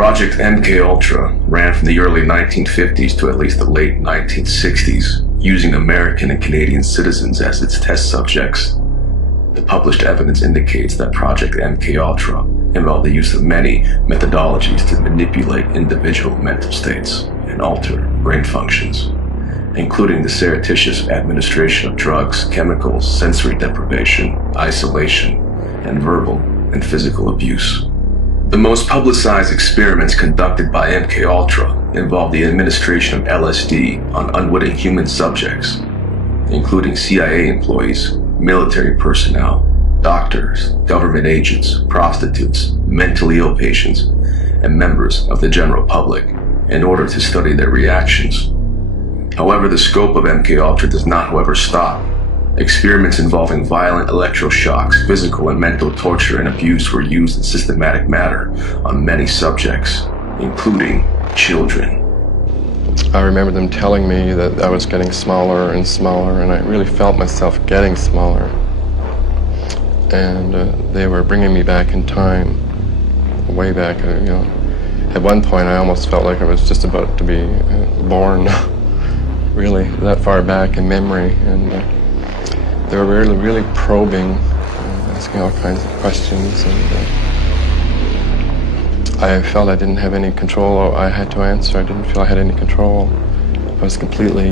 Project MKUltra ran from the early 1950s to at least the late 1960s, using American and Canadian citizens as its test subjects. The published evidence indicates that Project MKUltra involved the use of many methodologies to manipulate individual mental states and alter brain functions, including the surreptitious administration of drugs, chemicals, sensory deprivation, isolation, and verbal and physical abuse. The most publicized experiments conducted by MKUltra involved the administration of LSD on unwitting human subjects, including CIA employees, military personnel, doctors, government agents, prostitutes, mentally ill patients, and members of the general public in order to study their reactions. However, the scope of MKUltra does not, however, stop. Experiments involving violent electroshocks, physical and mental torture and abuse were used in systematic manner on many subjects, including children. I remember them telling me that I was getting smaller and smaller, and I really felt myself getting smaller. And they were bringing me back in time, way back. At one point I almost felt like I was just about to be born, really that far back in memory. And they were really probing, asking all kinds of questions, and I felt I didn't have any control. I had to answer. I didn't feel I had any control. I was completely,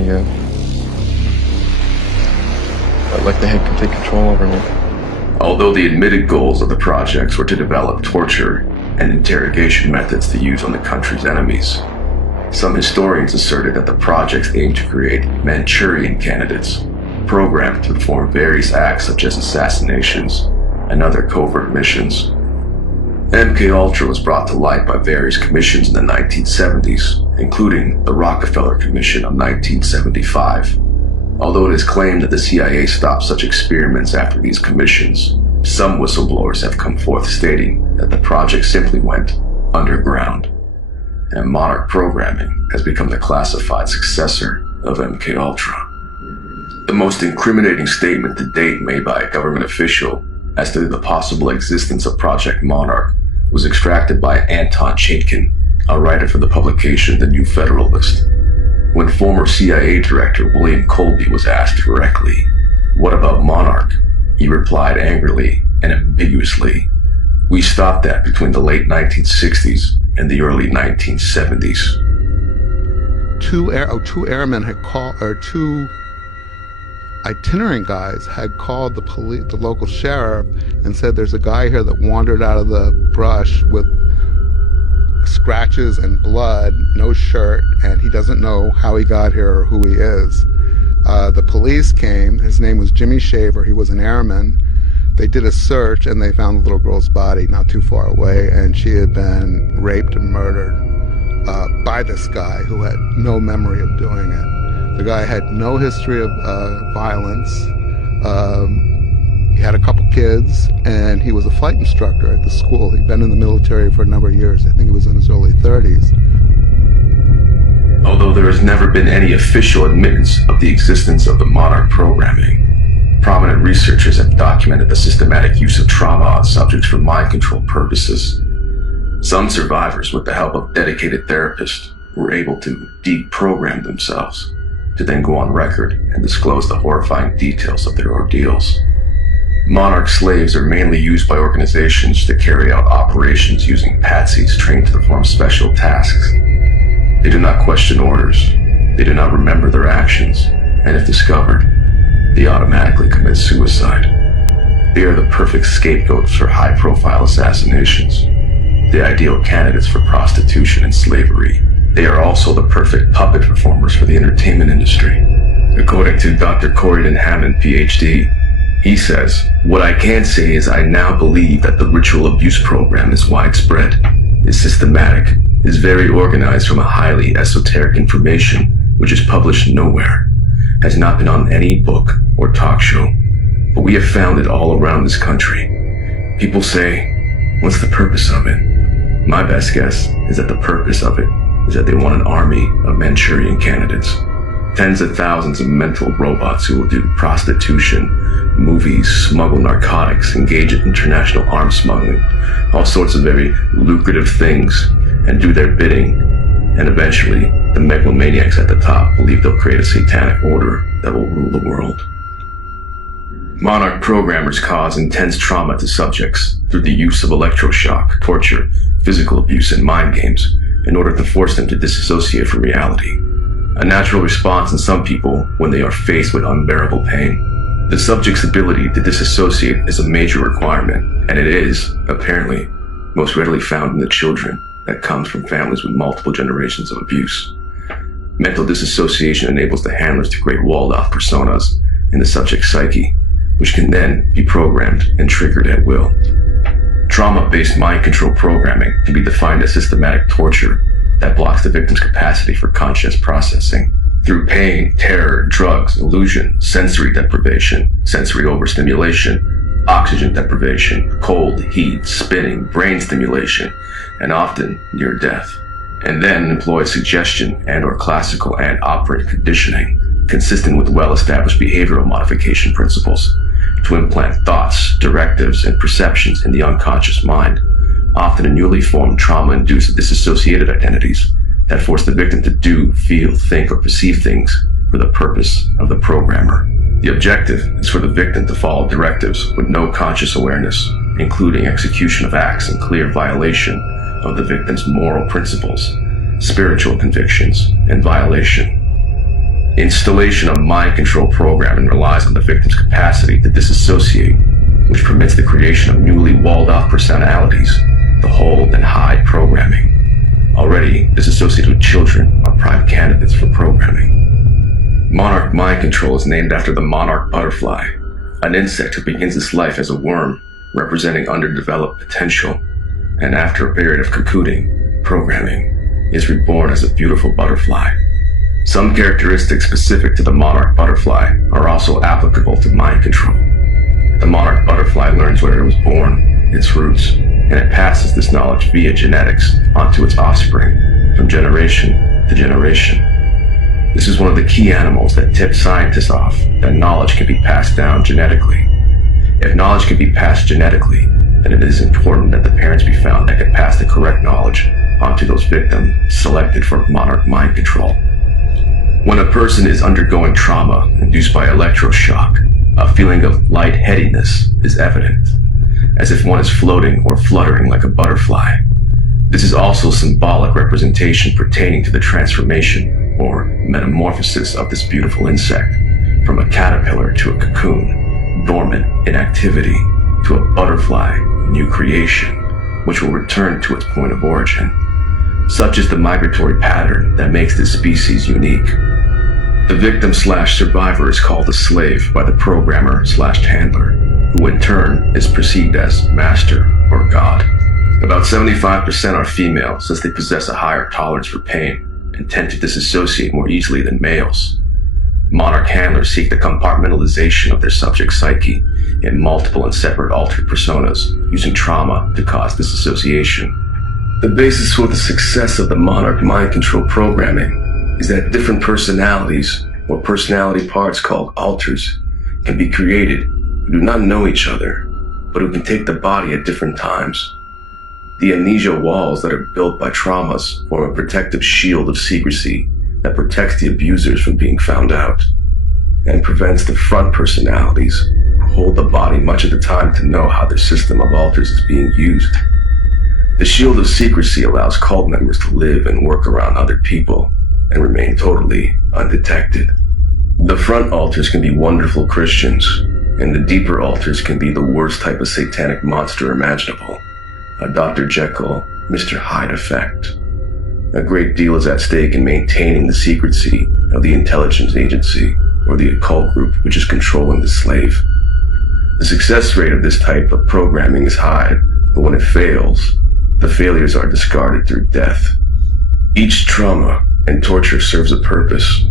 like they had complete control over me. Although the admitted goals of the projects were to develop torture and interrogation methods to use on the country's enemies, some historians asserted that the projects aimed to create Manchurian candidates, programmed to perform various acts such as assassinations and other covert missions. MKUltra was brought to light by various commissions in the 1970s, including the Rockefeller Commission of 1975. Although it is claimed that the CIA stopped such experiments after these commissions, some whistleblowers have come forth stating that the project simply went underground, and Monarch programming has become the classified successor of MKUltra. The most incriminating statement to date made by a government official as to the possible existence of Project Monarch was extracted by Anton Chaikin, a writer for the publication The New Federalist. When former CIA Director William Colby was asked directly, "What about Monarch?" he replied angrily and ambiguously, "We stopped that between the late 1960s and the early 1970s. Two airmen had called, or two itinerant guys had called the local sheriff and said there's a guy here that wandered out of the brush with scratches and blood, no shirt, and he doesn't know how he got here or who he is. The police came. His name was Jimmy Shaver. He was an airman. They did a search and they found the little girl's body not too far away, and she had been raped and murdered by this guy who had no memory of doing it. The guy had no history of violence. He had a couple kids, and he was a flight instructor at the school. He'd been in the military for a number of years. I think he was in his early 30s. Although there has never been any official admittance of the existence of the Monarch programming, prominent researchers have documented the systematic use of trauma on subjects for mind control purposes. Some survivors, with the help of dedicated therapists, were able to deprogram themselves to then go on record and disclose the horrifying details of their ordeals. Monarch slaves are mainly used by organizations to carry out operations using patsies trained to perform special tasks. They do not question orders, they do not remember their actions, and if discovered, they automatically commit suicide. They are the perfect scapegoats for high-profile assassinations, the ideal candidates for prostitution and slavery. They are also the perfect puppet performers for the entertainment industry. According to Dr. Corydon Hammond, PhD, he says, "What I can say is I now believe that the ritual abuse program is widespread, is systematic, is very organized from a highly esoteric information which is published nowhere, has not been on any book or talk show, but we have found it all around this country. People say, what's the purpose of it? My best guess is that the purpose of it is that they want an army of Manchurian candidates. Tens of thousands of mental robots who will do prostitution, movies, smuggle narcotics, engage in international arms smuggling, all sorts of very lucrative things, and do their bidding, and eventually, the megalomaniacs at the top believe they'll create a satanic order that will rule the world. Monarch programmers cause intense trauma to subjects through the use of electroshock, torture, physical abuse, and mind games in order to force them to disassociate from reality. A natural response in some people when they are faced with unbearable pain. The subject's ability to disassociate is a major requirement, and it is, apparently, most readily found in the children that comes from families with multiple generations of abuse. Mental disassociation enables the handlers to create walled-off personas in the subject's psyche, which can then be programmed and triggered at will. Trauma-based mind control programming can be defined as systematic torture that blocks the victim's capacity for conscious processing. Through pain, terror, drugs, illusion, sensory deprivation, sensory overstimulation, oxygen deprivation, cold, heat, spinning, brain stimulation, and often near death. And then employ suggestion and/or classical and operant conditioning, consistent with well-established behavioral modification principles, to implant thoughts, directives, and perceptions in the unconscious mind, often in newly formed trauma-induced dissociated identities that force the victim to do, feel, think, or perceive things for the purpose of the programmer. The objective is for the victim to follow directives with no conscious awareness, including execution of acts in clear violation of the victim's moral principles, spiritual convictions, and violation. Installation of mind control programming relies on the victim's capacity to disassociate, which permits the creation of newly walled-off personalities, the hold and hide programming. Already disassociated children are prime candidates for programming. Monarch mind control is named after the monarch butterfly, an insect who begins its life as a worm, representing underdeveloped potential, and after a period of cocooning, programming, is reborn as a beautiful butterfly. Some characteristics specific to the monarch butterfly are also applicable to mind control. The monarch butterfly learns where it was born, its roots, and it passes this knowledge via genetics onto its offspring from generation to generation. This is one of the key animals that tip scientists off that knowledge can be passed down genetically. If knowledge can be passed genetically, then it is important that the parents be found that can pass the correct knowledge onto those victims selected for monarch mind control. When a person is undergoing trauma induced by electroshock, a feeling of lightheadedness is evident, as if one is floating or fluttering like a butterfly. This is also symbolic representation pertaining to the transformation or metamorphosis of this beautiful insect from a caterpillar to a cocoon, dormant in activity, to a butterfly, new creation, which will return to its point of origin. Such is the migratory pattern that makes this species unique. The victim/survivor is called a slave by the programmer/handler, who in turn is perceived as master or god. About 75% are female, since they possess a higher tolerance for pain and tend to disassociate more easily than males. Monarch handlers seek the compartmentalization of their subject's psyche in multiple and separate altered personas, using trauma to cause disassociation. The basis for the success of the monarch mind control programming is that different personalities, or personality parts called alters, can be created who do not know each other, but who can take the body at different times. The amnesia walls that are built by traumas form a protective shield of secrecy that protects the abusers from being found out, and prevents the front personalities, who hold the body much of the time, to know how their system of alters is being used. The shield of secrecy allows cult members to live and work around other people and remain totally undetected. The front alters can be wonderful Christians, and the deeper alters can be the worst type of satanic monster imaginable, a Dr. Jekyll, Mr. Hyde effect. A great deal is at stake in maintaining the secrecy of the intelligence agency or the occult group which is controlling the slave. The success rate of this type of programming is high, but when it fails, the failures are discarded through death. Each trauma and torture serves a purpose.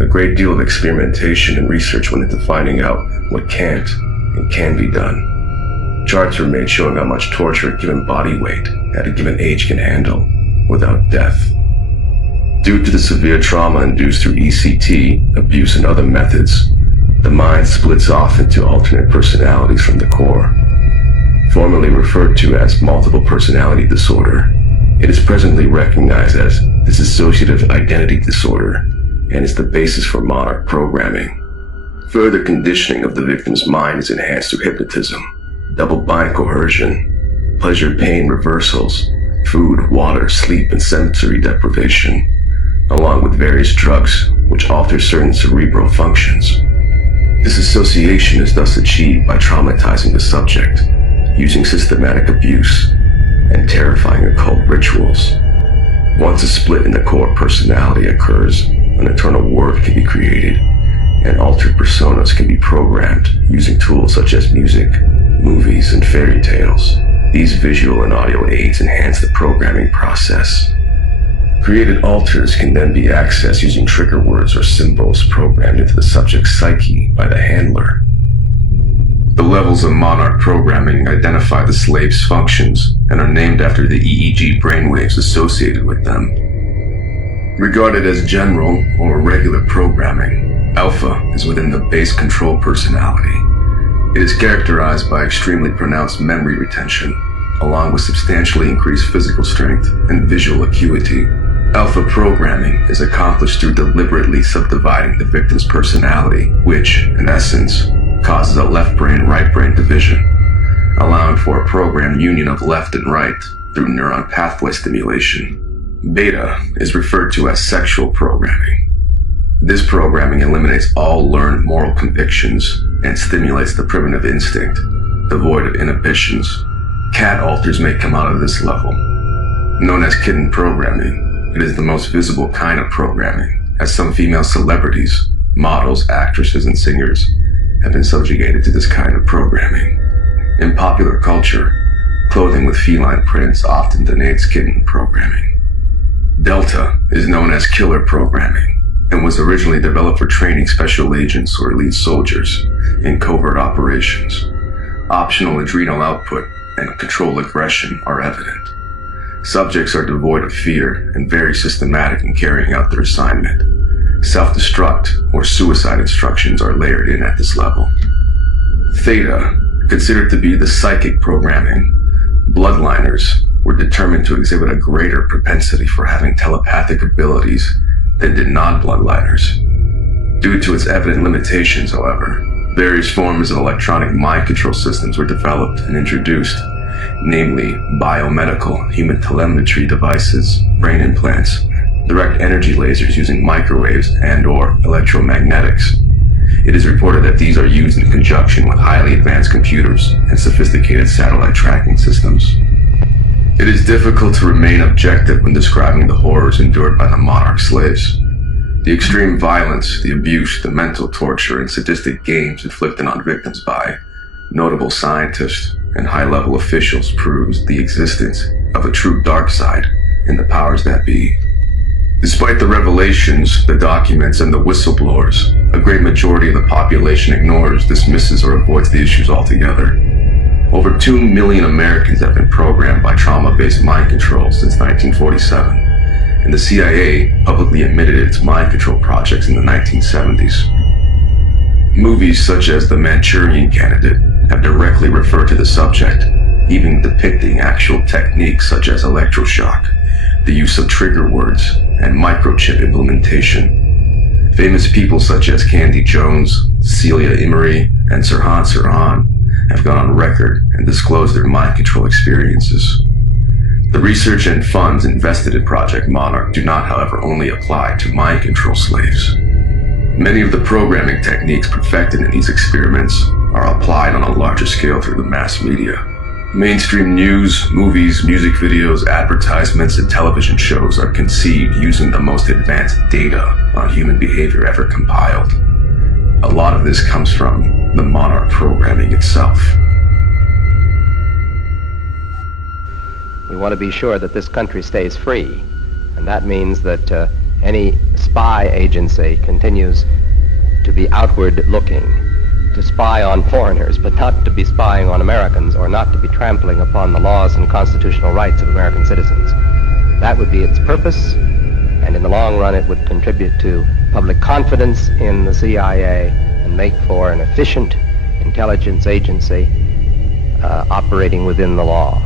A great deal of experimentation and research went into finding out what can't and can be done. Charts were made showing how much torture a given body weight at a given age can handle without death. Due to the severe trauma induced through ECT, abuse, and other methods, the mind splits off into alternate personalities from the core. Formerly referred to as multiple personality disorder, It is presently recognized as dissociative identity disorder and is the basis for Monarch programming. Further conditioning of the victim's mind is enhanced through hypnotism, double-bind coercion, pleasure-pain reversals, food, water, sleep, and sensory deprivation, along with various drugs which alter certain cerebral functions. Disassociation is thus achieved by traumatizing the subject, using systematic abuse, and terrifying occult rituals. Once a split in the core personality occurs, an eternal word can be created, and altered personas can be programmed using tools such as music, movies, and fairy tales. These visual and audio aids enhance the programming process. Created alters can then be accessed using trigger words or symbols programmed into the subject's psyche by the handler. The levels of Monarch programming identify the slave's functions and are named after the EEG brainwaves associated with them. Regarded as general or regular programming, Alpha is within the base control personality. It is characterized by extremely pronounced memory retention, along with substantially increased physical strength and visual acuity. Alpha programming is accomplished through deliberately subdividing the victim's personality, which, in essence, causes a left brain, right brain division, allowing for a programmed union of left and right through neuron pathway stimulation. Beta is referred to as sexual programming. This programming eliminates all learned moral convictions and stimulates the primitive instinct, devoid of inhibitions. Cat alters may come out of this level. Known as kitten programming, it is the most visible kind of programming, as some female celebrities, models, actresses, and singers have been subjugated to this kind of programming. In popular culture, clothing with feline prints often denotes kitten programming. Delta is known as killer programming and was originally developed for training special agents or elite soldiers in covert operations. Optional adrenal output and controlled aggression are evident. Subjects are devoid of fear and very systematic in carrying out their assignment. Self-destruct or suicide instructions are layered in at this level. Theta, considered to be the psychic programming, bloodliners were determined to exhibit a greater propensity for having telepathic abilities than did non-bloodliners. Due to its evident limitations, however, various forms of electronic mind control systems were developed and introduced, namely biomedical human telemetry devices, brain implants, direct energy lasers using microwaves and/or electromagnetics. It is reported that these are used in conjunction with highly advanced computers and sophisticated satellite tracking systems. It is difficult to remain objective when describing the horrors endured by the Monarch slaves. The extreme violence, the abuse, the mental torture, and sadistic games inflicted on victims by notable scientists and high-level officials proves the existence of a true dark side in the powers that be. Despite the revelations, the documents, and the whistleblowers, a great majority of the population ignores, dismisses, or avoids the issues altogether. Over 2 million Americans have been programmed by trauma-based mind control since 1947, and the CIA publicly admitted its mind control projects in the 1970s. Movies such as The Manchurian Candidate have directly referred to the subject, even depicting actual techniques such as electroshock, the use of trigger words, and microchip implementation. Famous people such as Candy Jones, Celia Imrie, and Sirhan Sirhan have gone on record and disclosed their mind control experiences. The research and funds invested in Project Monarch do not, however, only apply to mind control slaves. Many of the programming techniques perfected in these experiments are applied on a larger scale through the mass media. Mainstream news, movies, music videos, advertisements, and television shows are conceived using the most advanced data on human behavior ever compiled. A lot of this comes from the Monarch programming itself. We want to be sure that this country stays free, and that means that any spy agency continues to be outward looking, to spy on foreigners, but not to be spying on Americans or not to be trampling upon the laws and constitutional rights of American citizens. That would be its purpose, and in the long run it would contribute to public confidence in the CIA and make for an efficient intelligence agency operating within the law.